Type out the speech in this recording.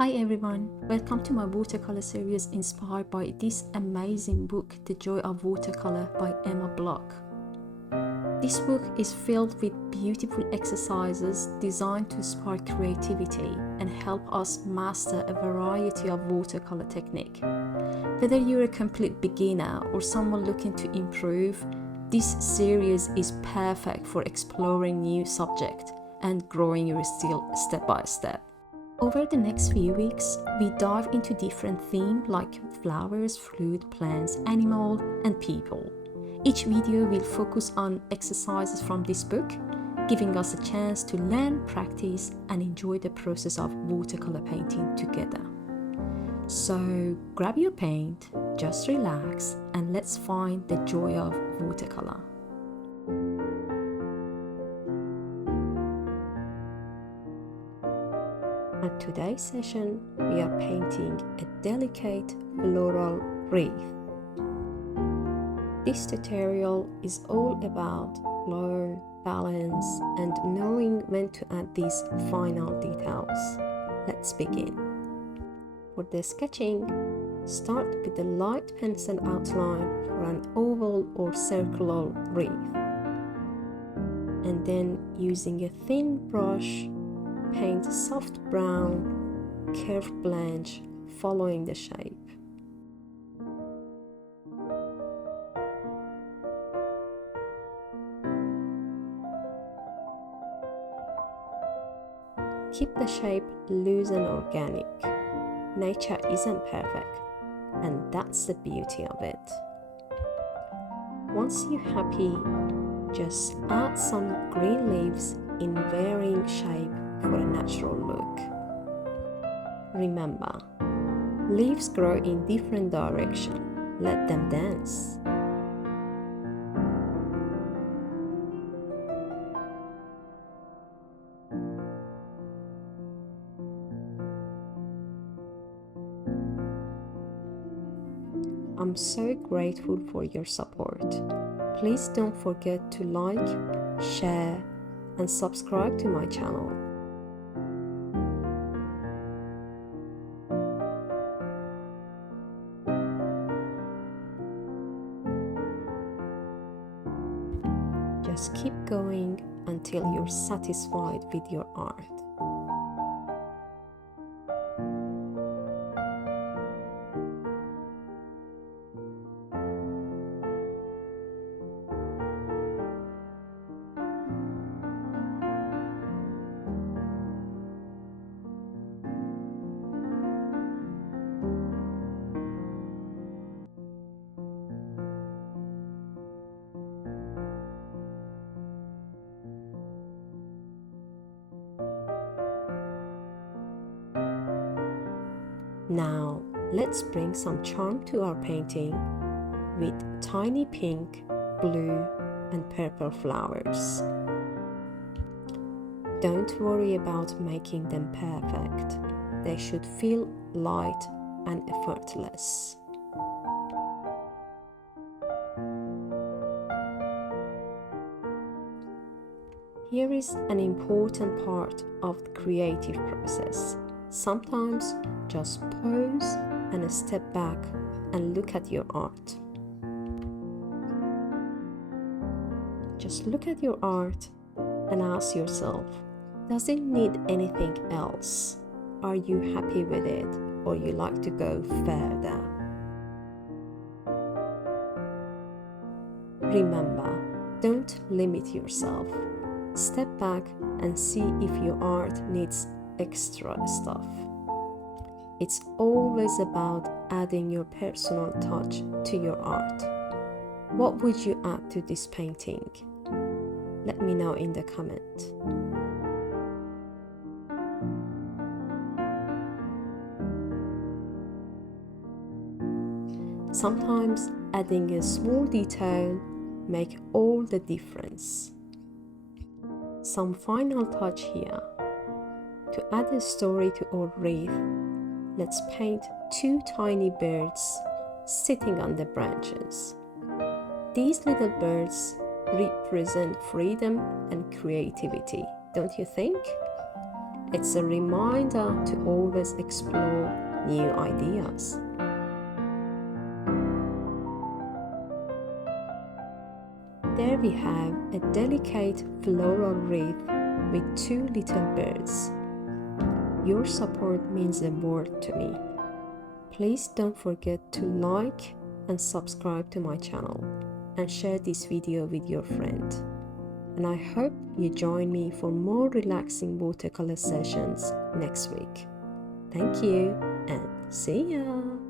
Hi everyone, welcome to my watercolor series inspired by this amazing book, The Joy of Watercolor by Emma Block. This book is filled with beautiful exercises designed to spark creativity and help us master a variety of watercolor technique. Whether you're a complete beginner or someone looking to improve, this series is perfect for exploring new subjects and growing your skill step by step. Over the next few weeks, we dive into different themes like flowers, fruit, plants, animal, and people. Each video will focus on exercises from this book, giving us a chance to learn, practice, and enjoy the process of watercolor painting together. So grab your paint, just relax, and let's find the joy of watercolor. At today's session, we are painting a delicate floral wreath. This tutorial is all about flow, balance, and knowing when to add these final details. Let's begin. For the sketching, start with a light pencil outline for an oval or circular wreath. And then, using a thin brush, paint a soft brown, curved blanch following the shape. Keep the shape loose and organic. Nature isn't perfect, and that's the beauty of it. Once you're happy, just add some green leaves in varying shape for a natural look. Remember, leaves grow in different directions. Let them dance. I'm so grateful for your support. Please don't forget to like, share, and subscribe to my channel. Just keep going until you're satisfied with your art. Now, let's bring some charm to our painting with tiny pink, blue, and purple flowers. Don't worry about making them perfect. They should feel light and effortless. Here is an important part of the creative process. Sometimes just pause and step back and look at your art. Just look at your art and ask yourself, does it need anything else? Are you happy with it, or you like to go further? Remember, don't limit yourself. Step back and see if your art needs extra stuff. It's always about adding your personal touch to your art. What would you add to this painting? Let me know in the comment. Sometimes adding a small detail makes all the difference. Some final touch here. To add a story to our wreath, let's paint two tiny birds sitting on the branches. These little birds represent freedom and creativity, don't you think? It's a reminder to always explore new ideas. There we have a delicate floral wreath with 2 little birds. Your support means the world to me. Please don't forget to like and subscribe to my channel and share this video with your friend. And I hope you join me for more relaxing watercolor sessions next week. Thank you and see ya!